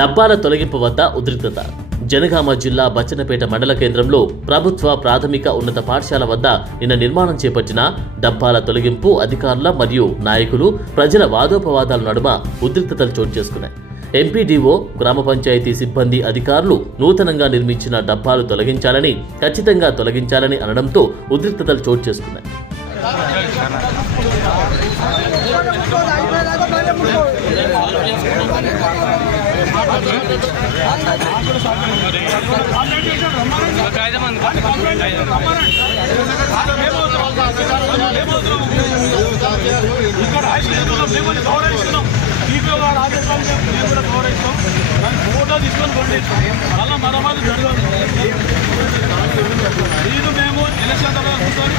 డబ్బాల తొలగింపు వద్ద ఉద్రిక్తత. జనగామ జిల్లా బచ్చనపేట మండల కేంద్రంలో ప్రభుత్వ ప్రాథమిక ఉన్నత పాఠశాల వద్ద నిన్న నిర్మాణం చేపట్టిన డబ్బాల తొలగింపు అధికారుల మరియు నాయకులు ప్రజల వాదోపవాదాల నడుమ ఉద్రిక్తతలు చోటు చేసుకున్నాయి. ఎంపీడీఓ గ్రామ పంచాయతీ సిబ్బంది అధికారులు నూతనంగా నిర్మించిన డబ్బాలు తొలగించాలని ఖచ్చితంగా తొలగించాలని అనడంతో ఉద్రిక్తతలు చోటు చేసుకున్నాయి. ఇక్కడ మేము గౌరవిస్తున్నాం టీపీ గారు ఆదేశాలు మేము కూడా గౌరవిస్తాం కానీ ఫోటో తీసుకొని పండిస్తాం అలా మరమ్మతు జరగదు ఇది మేము ఎలక్షన్ తర్వాత కూర్చొని